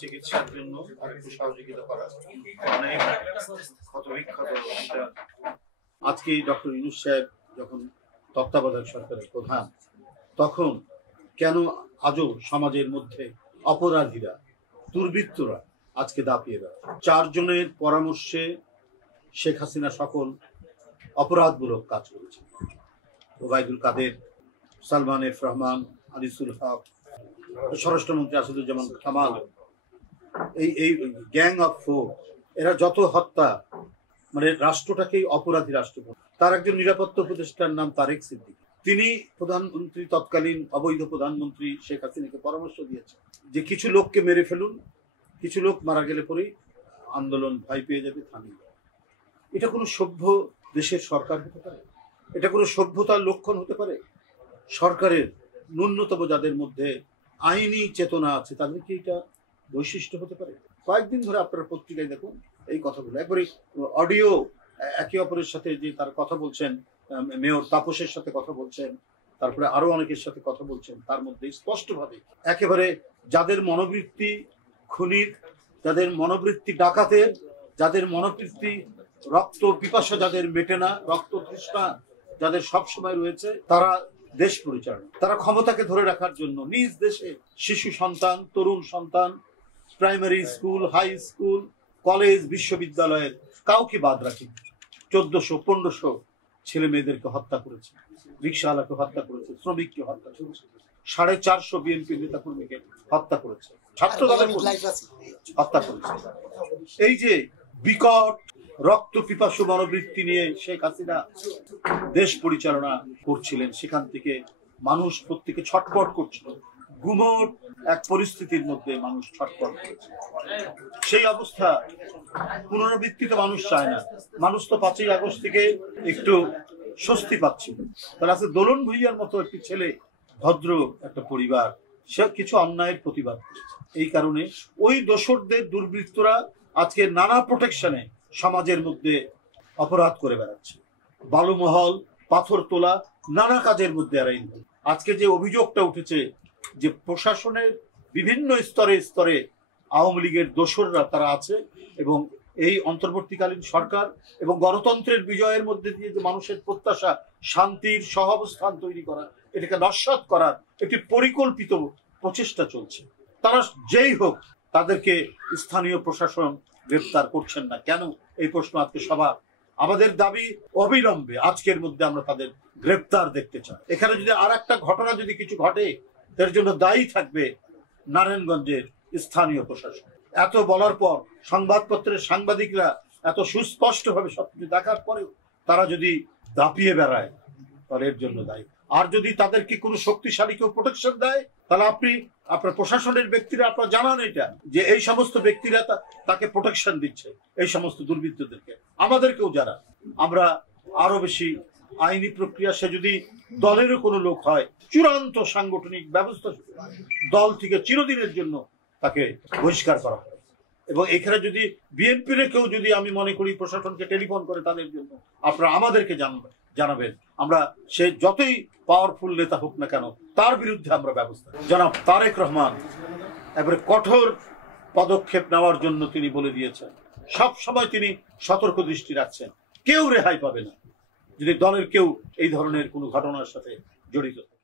চিকিৎসার জন্য সহযোগিতা করা অনেক ক্ষতবিক্ষত। আজকে ডক্টর ইউনূস সাহেব যখন তত্ত্বাবধায়ক সরকারের প্রধান, তখন কেন আজও সমাজের মধ্যে অপরাধীরা, দুর্বৃত্তরা আজকে দাপিয়ে দেয়? 4 জনের পরামর্শে শেখ হাসিনা সকল অপরাধমূলক কাজ করেছে। ওবায়দুল কাদের, সালমান এফ রহমান, আনিসুল হক, স্বরাষ্ট্রমন্ত্রী আসাদুজ্জামান কামাল, এই গ্যাং অফ 4, এরা যত হত্যা, মানে রাষ্ট্রটাকেই অপরাধী রাষ্ট্র। তার একজন নিরাপত্তা উপদেষ্টার নাম তারেক সিদ্দিকী। তিনি প্রধানমন্ত্রী, তৎকালীন অবৈধ প্রধানমন্ত্রী শেখ হাসিনাকে পরামর্শ দিয়েছেন যে কিছু লোককে মেরে ফেলুন, কিছু লোক মারা গেলে পরেই আন্দোলন ভয় পেয়ে যাবে, থামিয়ে যাবে। এটা কোনো সভ্য দেশের সরকার হতে পারে? এটা কোনো সভ্যতার লক্ষণ হতে পারে? সরকারের ন্যূনতম যাদের মধ্যে আইনি চেতনা আছে তাদের কি এটা বৈশিষ্ট্য হতে পারে? কয়েকদিন ধরে আপনারা পত্রিকায় দেখুন এই কথাগুলো, একবারে অডিও একে অপরের সাথে যে তার কথা বলছেন, মেয়র তাপসের সাথে কথা বলছেন, তারপরে আরো অনেকের সাথে কথা বলছেন, তার মধ্যে স্পষ্টভাবে একেবারে যাদের মনোবৃত্তি খুনির, যাদের মনোবৃত্তি ডাকাতের, যাদের মনোবৃত্তি রক্ত পিপাসা যাদের মেটে না, রক্ত তৃষ্ণা যাদের সবসময় রয়েছে, তারা দেশ পরিচালনা, তারা ক্ষমতাকে ধরে রাখার জন্য নিজ দেশে শিশু সন্তান, তরুণ সন্তান, primary school, high school, college, বিশ্ববিদ্যালয়ের কাউকে বাদ রাখি 1400-1500 ছেলে মেয়েদেরকে হত্যা করেছে, রিক্সাওয়ালাকে হত্যা করেছে, শ্রমিককে হত্যা করেছে, 450 বিএনপি নেতা কর্মীকে হত্যা করেছে, ছাত্র দলের হত্যা করেছে। এই যে বিকট রক্ত পিপাসু মনোবৃত্তি নিয়ে শেখ হাসিনা দেশ পরিচালনা করছিলেন, সেখান থেকে মানুষ প্রত্যেকে ছটফট করছিল। গুমোট এক পরিস্থিতির মধ্যে মানুষ ছটফট করেছে। সেই অবস্থা পুনরাবৃত্তিতে মানুষ চায় না। মানুষ তো 5ই আগস্ট থেকে একটু স্বস্তি পাচ্ছিল। তাহলে আছে দোলন ভুইয়ার মতো একটি ছেলে, ভদ্র একটা পরিবার, সে কিছু অন্যায়ের প্রতিবাদ করেছে। এই কারণে ওই দোসরদের দুর্বৃত্তরা আজকে নানা প্রোটেকশনে সমাজের মধ্যে অপরাধ করে বেড়াচ্ছে। বালুমহল, পাথর তোলা, নানা কাজের মধ্যে এরা ইনভলভ। আজকে যে অভিযোগটা উঠেছে যে প্রশাসনের বিভিন্ন স্তরে স্তরে আওয়ামী লীগের দোসররা তারা আছে, এবং এই অন্তর্বর্তীকালীন সরকার এবং গণতন্ত্রের বিজয়ের মধ্যে দিয়ে যে মানুষের প্রত্যাশা শান্তির সহাবস্থান তৈরি করা, এটাকে নস্যাৎ করার একটি পরিকল্পিত প্রচেষ্টা চলছে। তারা যেই হোক তাদেরকে স্থানীয় প্রশাসন গ্রেফতার করছেন না কেন? এই প্রশ্ন আজকে সবার। আমাদের দাবি অবিলম্বে আজকের মধ্যে আমরা তাদের গ্রেফতার দেখতে চাই। এখানে যদি আর একটা ঘটনা যদি কিছু ঘটে, তার জন্য দায়ী থাকবে নারায়ণগঞ্জের স্থানীয় প্রশাসন। এত বলার পর সংবাদপত্রের সাংবাদিকরা এত সুস্পষ্টভাবে সবকিছু দেখার পরেও তারা যদি দাপিয়ে বেড়ায়, তাহলে এর জন্য দায়ী। আর যদি তাদেরকে কোনো শক্তিশালী কেউ প্রোটেকশন দেয়, তাহলে আপনার প্রশাসনের ব্যক্তিরা আপনারা জানান এটা, যে এই সমস্ত ব্যক্তিরা তাকে প্রোটেকশন দিচ্ছে, এই সমস্ত দুর্বৃত্তদেরকে। আমাদেরকেও যারা, আমরা আরো বেশি আইনি প্রক্রিয়া, সে যদি দলেরও কোনো লোক হয়, চূড়ান্ত সাংগঠনিক ব্যবস্থা দল থেকে চিরদিনের জন্য তাকে বহিষ্কার করা হয়। এবং এখানে যদি বিএনপির কেউ যদি, আমি মনে করি প্রশাসনকে টেলিফোন করে তাদের জন্য, আপনারা আমাদেরকে জানাবেন। আমরা সে যতই পাওয়ারফুল নেতা হোক না কেন, তার বিরুদ্ধে আমরা ব্যবস্থা। জনাব তারেক রহমান এবারে কঠোর পদক্ষেপ নেওয়ার জন্য তিনি বলে দিয়েছেন। সব সময় তিনি সতর্ক দৃষ্টি রাখছেন, কেউ রেহাই পাবে না যদি দলের কেউ এই ধরনের কোনো ঘটনার সাথে জড়িত থাকে।